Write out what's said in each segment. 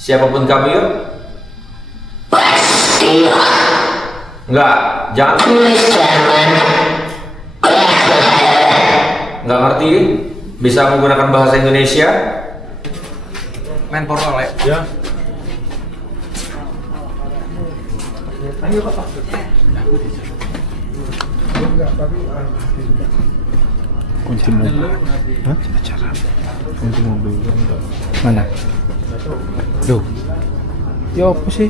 Siapapun kamu yuk. Enggak, jangan. Enggak ngerti? Bisa menggunakan bahasa Indonesia? Main portal ya? Ayo Pak. Kunci mobil. Hah? Acara. Kunci mobil. Mana? Duh. Ya apa sih?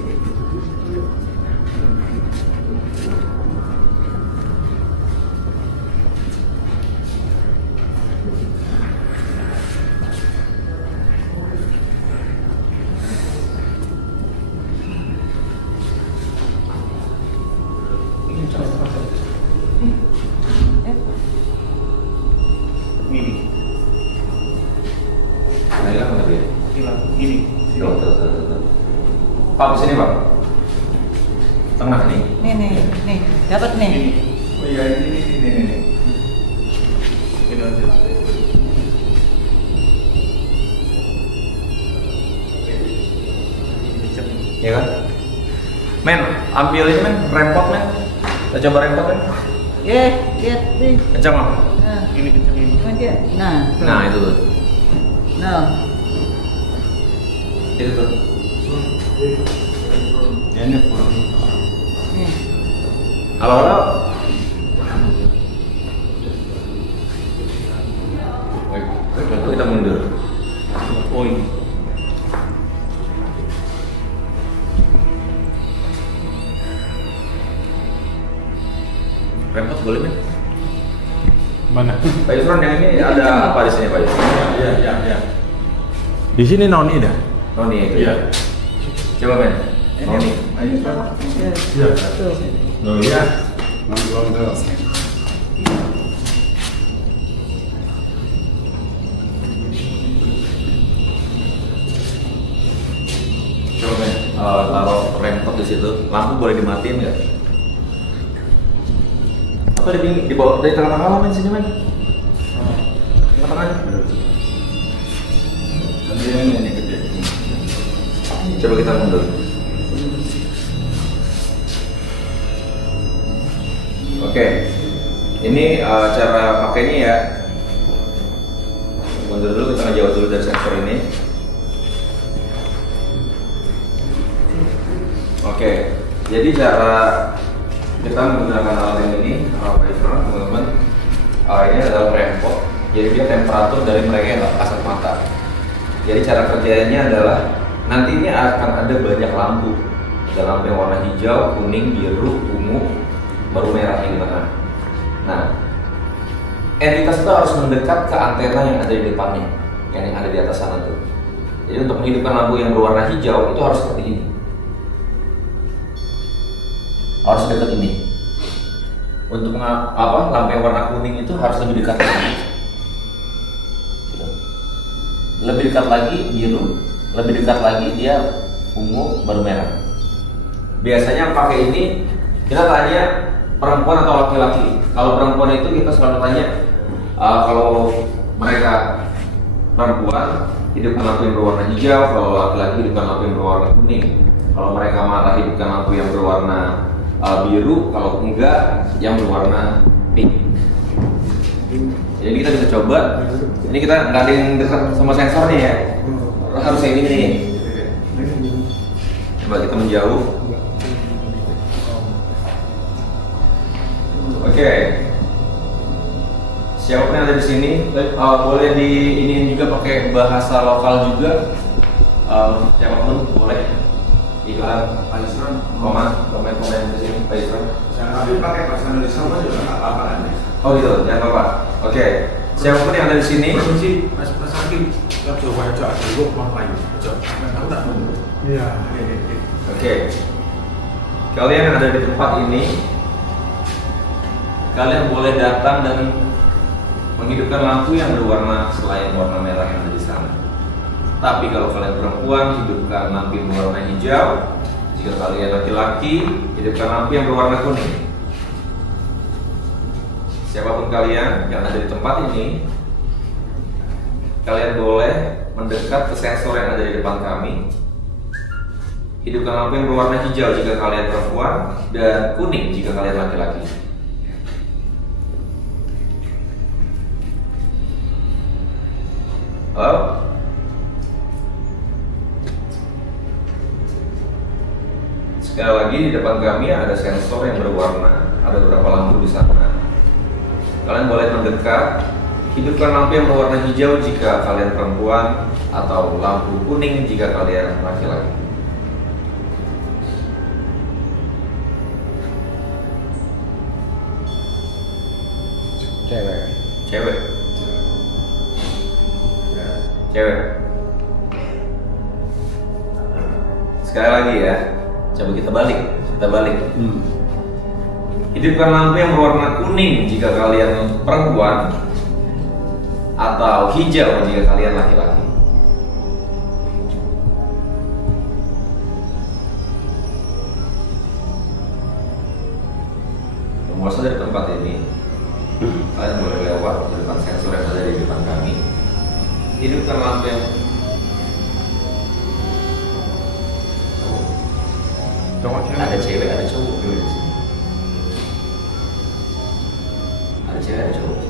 Pak, sini Pak. Tengah nih. Nih, dapat nih. Oh iya, ini. Ya kan? Men, ambil ini men, rempot men. Kita coba rempot men. Lihat nih. Kencang Bang. Nah, ini kencang ini. Nah, itu tuh. Nah. Itu tuh. Ini pulang. Nih. Halo. Kita mundur. Oh ini. Rempot boleh men? Mana? Pak Yusron yang ini ada apa di sini Pak Yusron? Iya. Di sini noni dah. Noni itu. Iya. Coba men. Noni. Iya. Tuh. Oh iya. Coba men. Taruh rempot di situ. Lampu boleh dimatiin nggak? Atau di bawah dari tengah-tengah men sini men. Tengah-tengah. Ini gede. Coba kita mundur. Oke, ini cara pakainya ya. Mundur dulu, kita ngejauh dulu dari sensor ini. Oke, jadi cara kita menggunakan alat yang ini, alat Yusron, teman-teman. Ini adalah rempot. Jadi dia temperatur dari mereka yang nggak kasat mata. Jadi cara kerjanya adalah nantinya akan ada banyak lampu. Ada lampu yang warna hijau, kuning, biru, ungu, baru merah yang di tengah. Nah, entitas itu harus mendekat ke antena yang ada di depannya, yang ada di atas sana tuh. Jadi untuk menghidupkan lampu yang berwarna hijau itu harus seperti ini. Harus dekat ini. Untuk lampu yang warna kuning itu harus lebih dekat lagi. Gitu. Lebih dekat lagi biru, lebih dekat lagi dia ungu baru merah. Biasanya pakai ini kita tanya perempuan atau laki-laki. Kalau perempuan itu kita selalu tanya kalau mereka perempuan hidupkan lampu yang berwarna hijau, kalau laki-laki hidupkan lampu yang berwarna kuning. Kalau mereka marah hidupkan lampu yang berwarna biru, kalau enggak yang berwarna pink. Jadi kita bisa coba. Ini kita nggak ada yang dekat sama sensornya ya. Harus yang ini nih. Coba kita menjauh. Oke. Siapapun yang ada di sini boleh di ini juga pakai bahasa lokal juga. Siapapun boleh. Iklan Pak Yusron, komen di sini Pak Yusron. Tapi pakai bahasa Indonesia juga nggak apa-apa kan? Oh gitu, jangan apa-apa. Oke. Siapapun yang ada di sini. Mas Hakim, kita coba aja dulu mau lain. Coba, aku tak mau. Iya. Oke. Kalian yang ada di tempat ini, kalian boleh datang dan menghidupkan lampu yang berwarna selain warna merah yang ada di sana. Tapi kalau kalian perempuan, hidupkan lampu yang berwarna hijau. Jika kalian laki-laki, hidupkan lampu yang berwarna kuning. Siapapun kalian yang ada di tempat ini, kalian boleh mendekat ke sensor yang ada di depan kami. Hidupkan lampu yang berwarna hijau jika kalian perempuan dan kuning jika kalian laki-laki. Halo? Sekali lagi di depan kami ada sensor yang berwarna, ada beberapa lampu di sana. Kalian boleh mendekat. Hidupkan lampu yang berwarna hijau jika kalian perempuan atau lampu kuning jika kalian laki-laki. Cewek. Cewek. Cewek. Sekali lagi ya. Coba kita balik. Hidupkan lampu yang berwarna kuning jika kalian perempuan atau hijau jika kalian laki-laki. Penguasa dari tempat ini, kalian boleh lewat di depan sensor yang ada di depan kami. Hidupkan lampu yang ada cewek, ada cowok di sini. Ada cewek, ada cowok.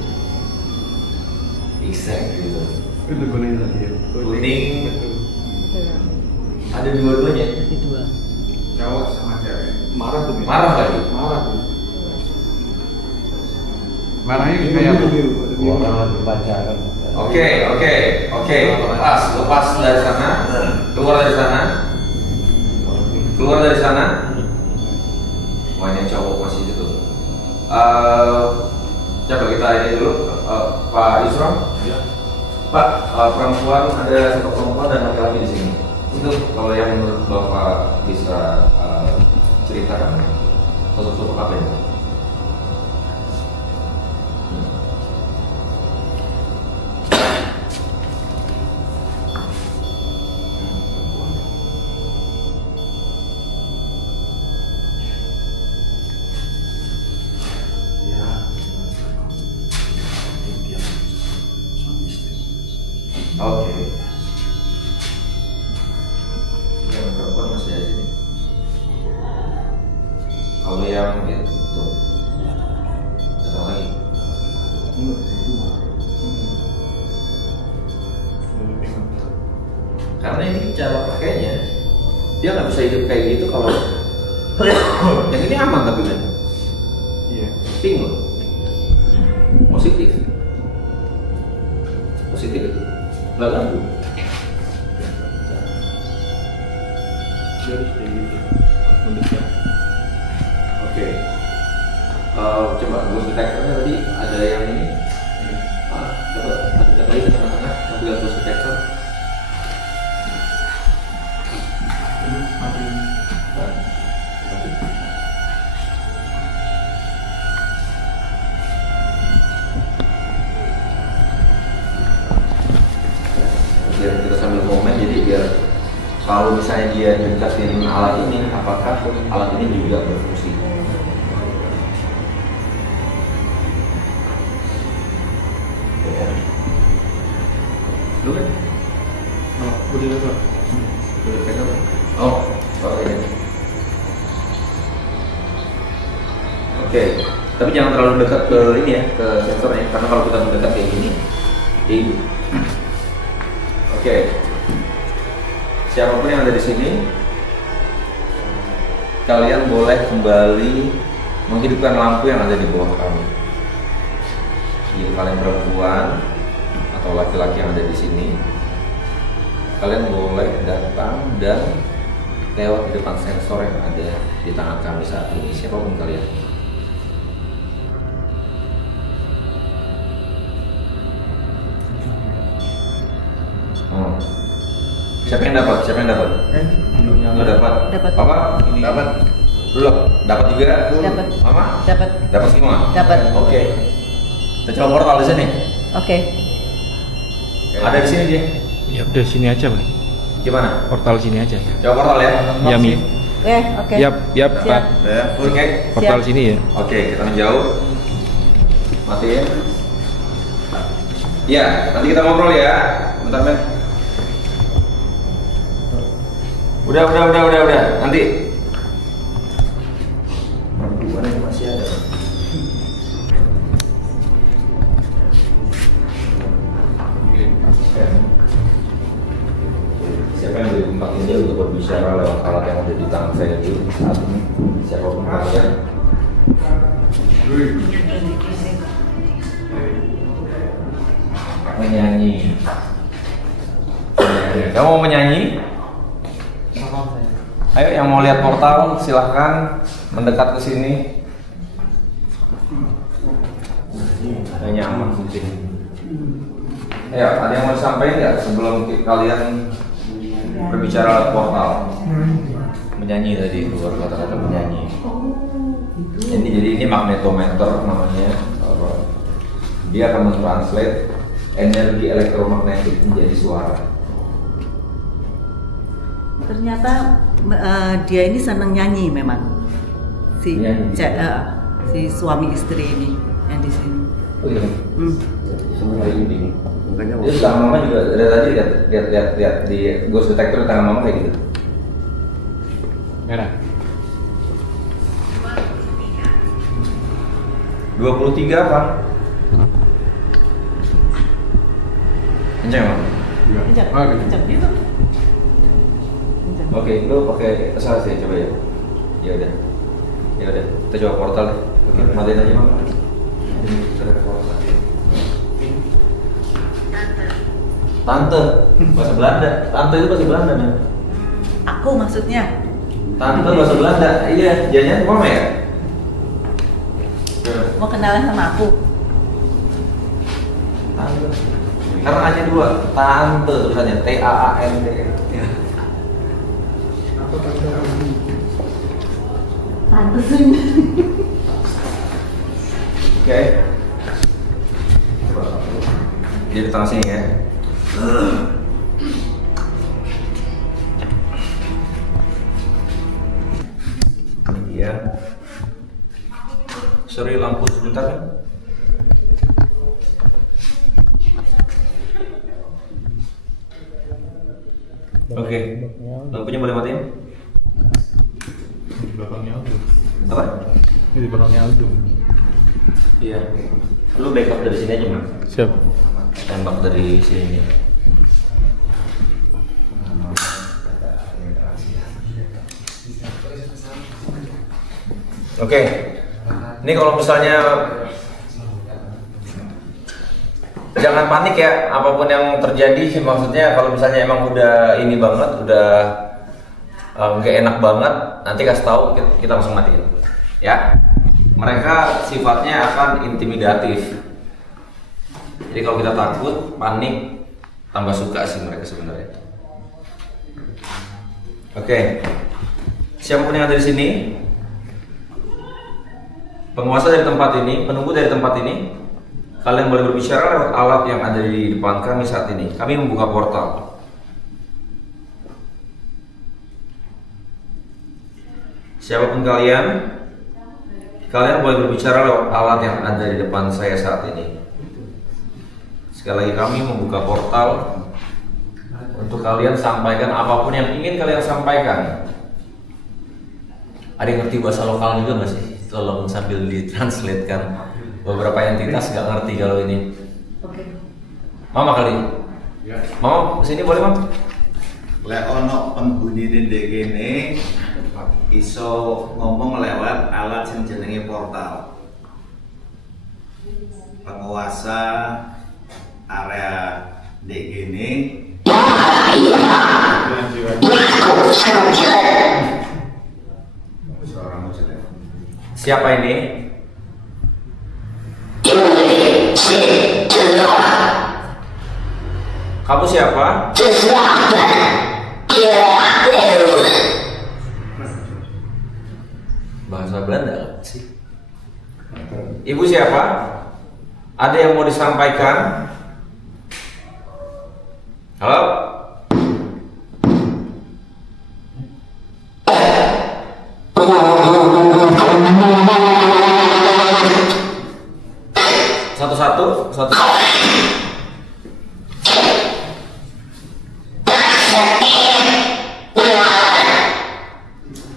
Exactly gitu. Itu kuning tadi ya. Kuning ada dua-duanya. Bagi dua. Cowok sama cewek. Marah tuh. Marah lagi. Marah tuh. Marahnya kayak Orang berpacaran. Oke. Lepas dari sana, keluar dari sana. Semuanya cowok masih itu. Coba kita ini dulu, Pak Yusron. Ya. Pak, perempuan ada satu perempuan dan laki-laki di sini. Untuk kalau yang menurut Bapak bisa ceritakan sosok-sosok apa ini? Ya. Dia suami istri. Oke. Yang perempuan masih ada sini. Kalau yang itu datang lagi. Karena ini cara pakainya, dia nggak bisa hidup kayak gitu kalau yang ini aman tapi kan, Iya. pink loh, positif, nggak ganggu. Dia harus kayak gitu. Mendekat. Oke. Coba gue detektornya tadi ada yang ini. Coba dekat lagi ke tengah-tengah, ambil gue detektor. Mati. Biar kita sambil komen, jadi biar kalau misalnya dia dekatin alat ini, apakah alat ini juga berfungsi? Ya. Lu kan? Oh, udah dapat. Udah pegang? Oh, ini. Oke, tapi jangan terlalu dekat ke ini ya, ke sensornya, karena kalau kita mendekat kayak gini, dia hidup. Oke, siapapun yang ada di sini, kalian boleh kembali menghidupkan lampu yang ada di bawah kami. Jika kalian perempuan atau laki-laki yang ada di sini, kalian boleh datang dan lewat di depan sensor yang ada di tangan kami saat ini. Siapapun kalian. Siapa yang dapat? Lo dapat? Dapat. Papa? Dapat. Lo dapat juga? Dapat. Mama? Dapat. Dapat semua? Dapat. Oke. Kita coba portal di sini. Oke. Ada di sini dia. Ya udah sini aja, Bang. Gimana? Portal sini aja. Coba portal ya. Ya, Mi. Oke. Yap, Siap. Pak. Oke. Portal Siap. sini ya. Oke, kita menjauh. Matiin. Ya, nanti kita ngobrol ya. Bentar, Ben. Udah. Nanti. Merduan ini masih ada. Siapa yang beri tempat ini untuk berbicara lewat alat yang ada di tangan saya dulu saat ini? Siapapun kalian. Menyanyi. Kamu mau menyanyi? Ayo yang mau lihat portal silahkan mendekat ke sini. Gak nyaman mungkin. Ayo, ada yang mau disampaikan nggak sebelum kalian berbicara lewat portal? Menyanyi tadi keluar kata-kata menyanyi. Jadi ini magnetometer namanya. Dia akan mentranslate energi elektromagnetik menjadi suara. Ternyata dia ini senang nyanyi memang. Si Nyanyi. si suami istri ini yang di sini. Oh iya. Semua ini. Makanya Itu tangan mama juga dari tadi lihat di ghost detector tangan mama kayak gitu. merah. 23 apa? Kenceng Bang? Kencang, Oh, kencang. kencang gitu. Kencang. Oke, lu pakai salah sih coba ya. Ya udah. Kita coba portal deh. Oke, matiin aja Bang. Ini sudah ada portal. Tante, bahasa Belanda. Tante itu bahasa Belanda nih. Aku maksudnya. Tante bahasa Belanda. Iya, jangan mama ya. Mau kenalan sama aku. Tante. Karena aja dua, tante tulisannya TAANTE. Tante sih. Oke. Jadi di tengah sini ya. Iya. Sorry lampu sebentar kan. Oke. Lampunya boleh matiin? Di belakangnya Aldo. Apa? Ini di belakangnya Aldo. Iya. Lu backup dari sini aja, Mas. Siap. Tembak dari sini. Oke. Ini kalau misalnya jangan panik ya, apapun yang terjadi. Maksudnya kalau misalnya emang udah ini banget, udah nggak enak banget, nanti kasih tahu kita langsung matiin. Ya. Mereka sifatnya akan intimidatif. Jadi kalau kita takut, panik, tambah suka sih mereka sebenarnya. Oke. Siapapun yang ada di sini, penguasa dari tempat ini, penunggu dari tempat ini, kalian boleh berbicara lewat alat yang ada di depan kami saat ini. Kami membuka portal. Siapapun kalian boleh berbicara lewat alat yang ada di depan saya saat ini. Sekali lagi kami membuka portal untuk kalian sampaikan apapun yang ingin kalian sampaikan. Ada yang ngerti bahasa lokal juga nggak sih? Tolong sambil ditranslatekan. Beberapa entitas nggak ngerti kalau ini. Oke. Mama kali. Mama sini boleh Mam? Lek ono penghuni ndek kene iso ngomong lewat alat sing jenenge portal. Penguasa area ndek kene Siapa ini? Kamu siapa? Bahasa Belanda sih. Ibu siapa? Ada yang mau disampaikan? Halo? Satu-satu.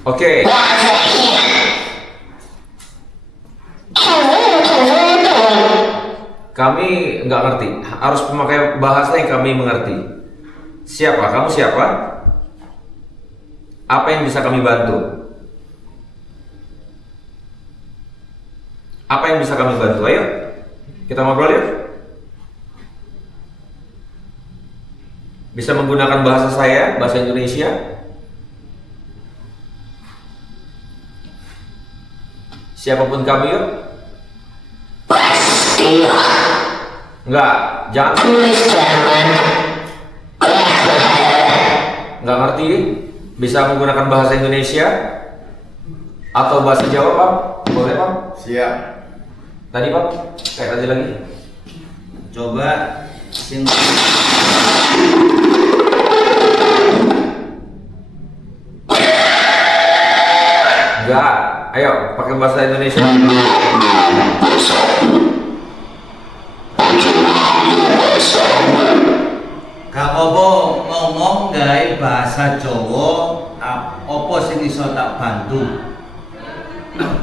Oke. Kami nggak ngerti. Harus memakai bahasa yang kami mengerti. Siapa? Kamu siapa? Apa yang bisa kami bantu? Apa yang bisa kami bantu? Ayo, kita ngobrol yuk. Bisa menggunakan bahasa saya, bahasa Indonesia. Siapapun kami yuk. Enggak, jangan. Enggak ngerti. Bisa menggunakan bahasa Indonesia atau bahasa Jawa, Pak? Boleh, Pak? Siap. Tadi, Pak? Kayak tadi lagi. Coba sing Enggak. Ayo, pakai bahasa Indonesia. Gak apa ngomong gawe bahasa Jawa, apa sing iso tak bantu?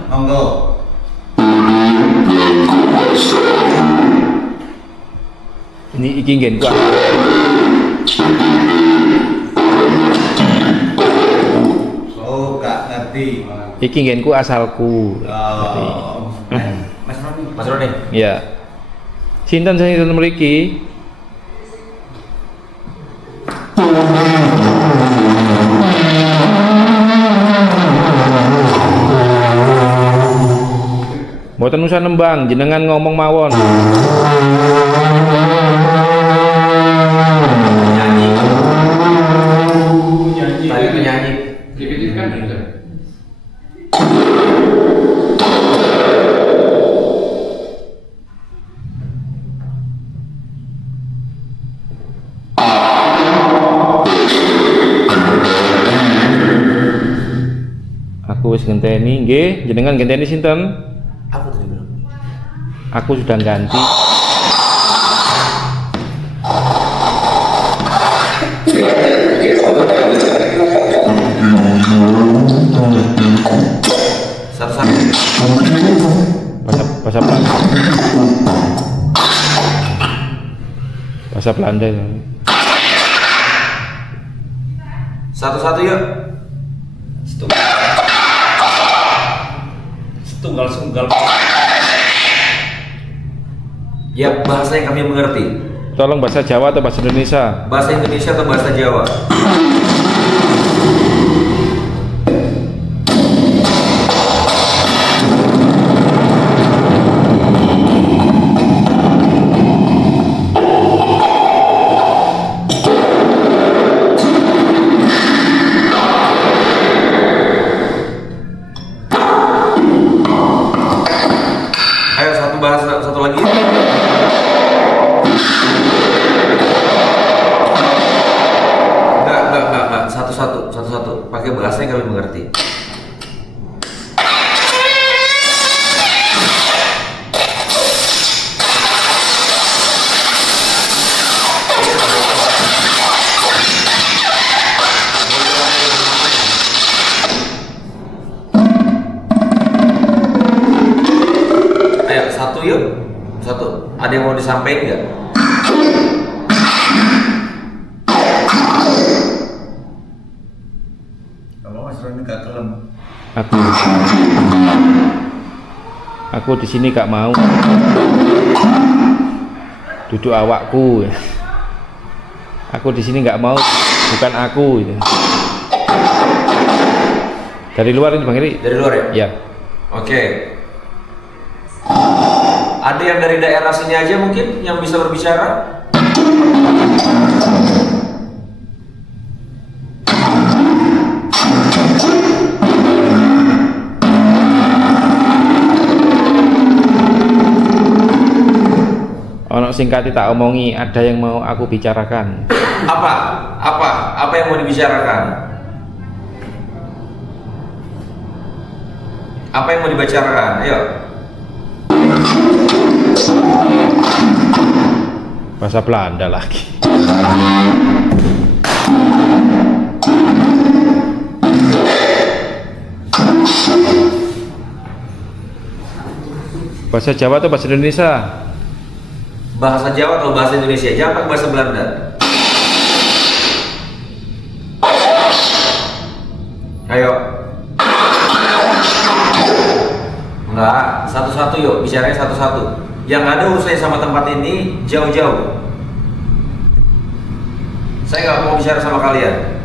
Monggo. Ini iki nggenku. Oh, gak ngerti. Iki nggenku asalku. Oh. Mas Roni. Mas Roni. Ya. Sinten sinten mriki? Mboten usah nembang, jenengan ngomong mawon. Penyanyi. Tadi penyanyi. Aku wis ngenteni, nggih, jenengan ngenteni sinten? Apa tadi bilang? Aku sudah ganti. Satu-satu. Bahasa Belanda. Bahasa Belanda. Satu-satu yuk. Setunggal-setunggal. Ya, bahasa yang kami mengerti. Tolong bahasa Jawa atau bahasa Indonesia? Bahasa Indonesia atau bahasa Jawa? Ayo satu lagi. Enggak. Satu-satu. Pakai bahasa yang kami mengerti. Ayo satu yuk. Satu. Ada yang mau disampaikan nggak? Apa Mas Roni gak kelem? Aku di sini gak mau. Duduk awakku. Aku di sini gak mau, bukan aku gitu. Dari luar ini Bang Iri? Dari luar ya? Ya. Oke. Ada yang dari daerah sini aja mungkin yang bisa berbicara? Ono singkati tak omongi, ada yang mau aku bicarakan. Apa yang mau dibicarakan? Apa yang mau dibicarakan? Ayo. Bahasa Belanda lagi. Bahasa Jawa atau bahasa Indonesia? Bahasa Jawa atau bahasa Indonesia? Jangan pakai bahasa Belanda. Ayo. Enggak, satu-satu yuk, bicaranya satu-satu. Yang ada urusannya sama tempat ini jauh-jauh. Saya nggak mau bicara sama kalian.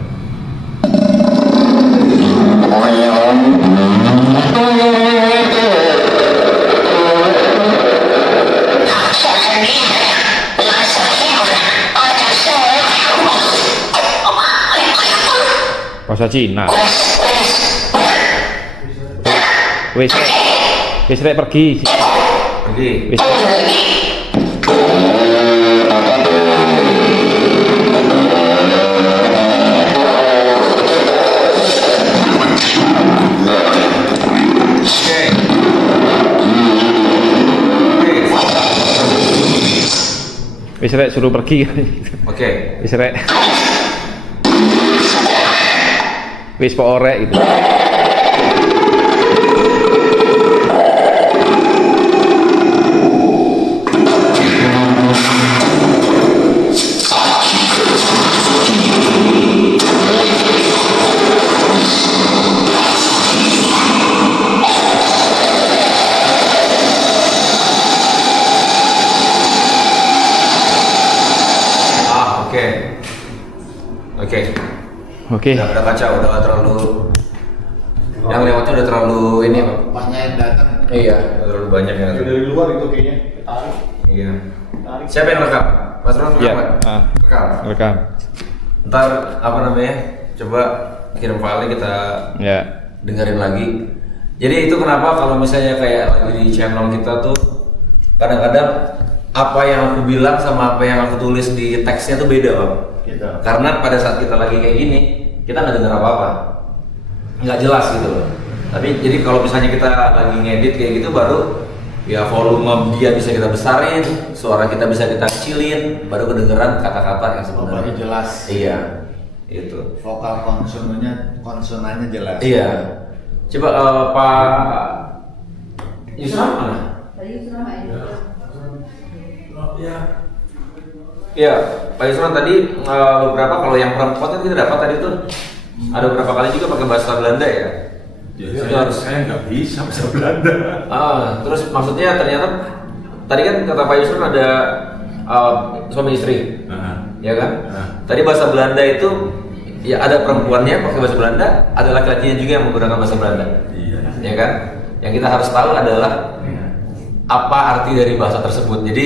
Bahasa Cina. Wis rek pergi. Pergi. Wis. Wis rek suruh pergi. Oke. Wis rek. Wis po orek gitu. Oke. Udah kacau, udah terlalu. Yang lewatnya udah terlalu ini Pak. Banyak yang datang. Iya, udah terlalu banyak yang datang. Dari luar itu kayaknya tarik. Iya. Siapa yang rekam? Mas Ron Ya, rekam? Rekam. rekam. Ntar apa namanya? Coba kirim file kita Ya. dengerin lagi. Jadi itu kenapa kalau misalnya kayak lagi di channel kita tuh kadang-kadang apa yang aku bilang sama apa yang aku tulis di teksnya tuh beda Pak. Gitu. Karena pada saat kita lagi kayak gini, kita nggak dengar apa-apa, nggak jelas gitu loh. Tapi jadi kalau misalnya kita lagi ngedit kayak gitu, baru ya volume dia bisa kita besarin, suara kita bisa kita kecilin, baru kedengeran kata-kata yang sebenarnya. Baru jelas. Iya, itu. Vokal konsonannya jelas. Iya. Coba Pak Yusran mana? Iya, Pak Yusran tadi beberapa kalau yang perempuan kan kita dapat tadi tuh ada beberapa kali juga pakai bahasa Belanda ya. Ya, Itu harus. saya nggak bisa bahasa Belanda. Terus maksudnya ternyata tadi kan kata Pak Yusran ada suami istri, ya kan? Tadi bahasa Belanda itu ya ada perempuannya pakai bahasa Belanda, ada laki-lakinya juga yang menggunakan bahasa Belanda, Iya. ya kan? Yang kita harus tahu adalah apa arti dari bahasa tersebut. Jadi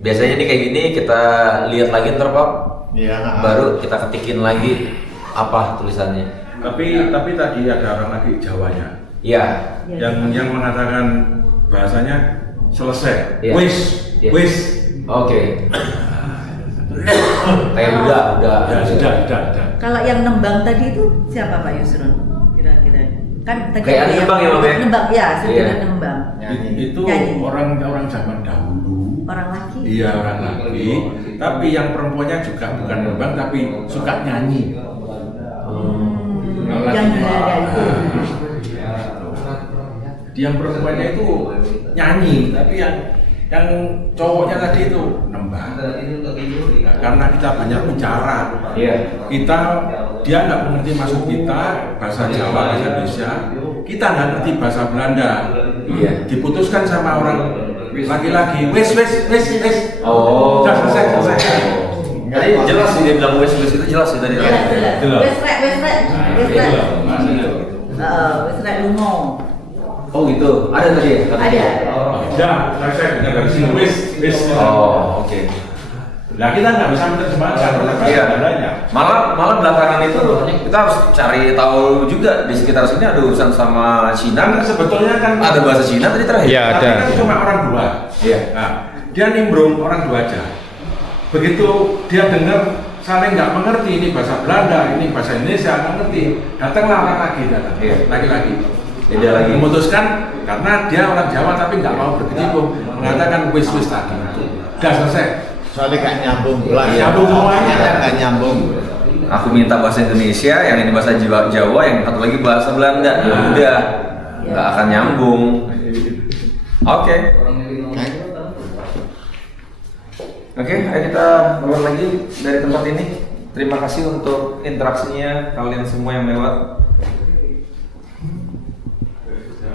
biasanya nih kayak gini kita lihat lagi ntar Pak, Iya. baru kita ketikin lagi apa tulisannya. Tapi tadi ada orang lagi Jawanya Iya. yang mengatakan bahasanya selesai. Iya. Wis, Iya. wis. Oke. Kayak udah. Ya sudah. Kalau yang nembang tadi itu siapa Pak Yusron? Kira-kira kan tadi Kayak ada yang nembang ya, Bang, ya? Nembang ya, sebenarnya Iya. nembang. Itu Nyanyi. orang zaman dahulu. Orang laki. Iya, orang laki. Tapi yang perempuannya juga bukan nembang tapi suka nyanyi. Yang ada itu. Yang perempuannya itu nyanyi, tapi yang cowoknya tadi itu nembang. Nah, karena kita banyak bicara, Iya. dia nggak mengerti maksud kita bahasa Jawa, bahasa Indonesia, kita nggak ngerti bahasa Belanda. Iya. Diputuskan sama orang laki-laki, wes. Oh. Sudah selesai. Tadi jelas sih dia bilang wes itu jelas sih tadi. Jelas. Wes rek. Wes rek lungo. Oh gitu. Ada tadi ya? Ada. Ya, saya dengar dari sini, wes. Oh, oke. Nah, kita nggak bisa menerjemahkan Iya. Belandanya. Malah belakangan itu kita harus cari tahu juga di sekitar sini ada urusan sama Cina. Kan sebetulnya kan Ada bahasa Cina tadi terakhir. Iya. tapi ada. kan cuma orang dua. Iya. Nah, dia nimbrung orang dua aja. Begitu dia dengar saling nggak mengerti ini bahasa Belanda, ini bahasa Indonesia nggak ngerti, datanglah orang lagi Iya. lagi. Dia lagi Memutuskan karena dia orang Jawa tapi nggak mau berkecimpung mengatakan wis tadi. Udah selesai. Soalnya gak nyambung pula. Nyambung semuanya. Gak nyambung. aku minta bahasa Indonesia, yang ini bahasa Jawa, yang satu lagi bahasa Belanda. Ya udah, nggak akan nyambung. Oke. Oke, ayo kita keluar lagi dari tempat ini. Terima kasih untuk interaksinya kalian semua yang lewat.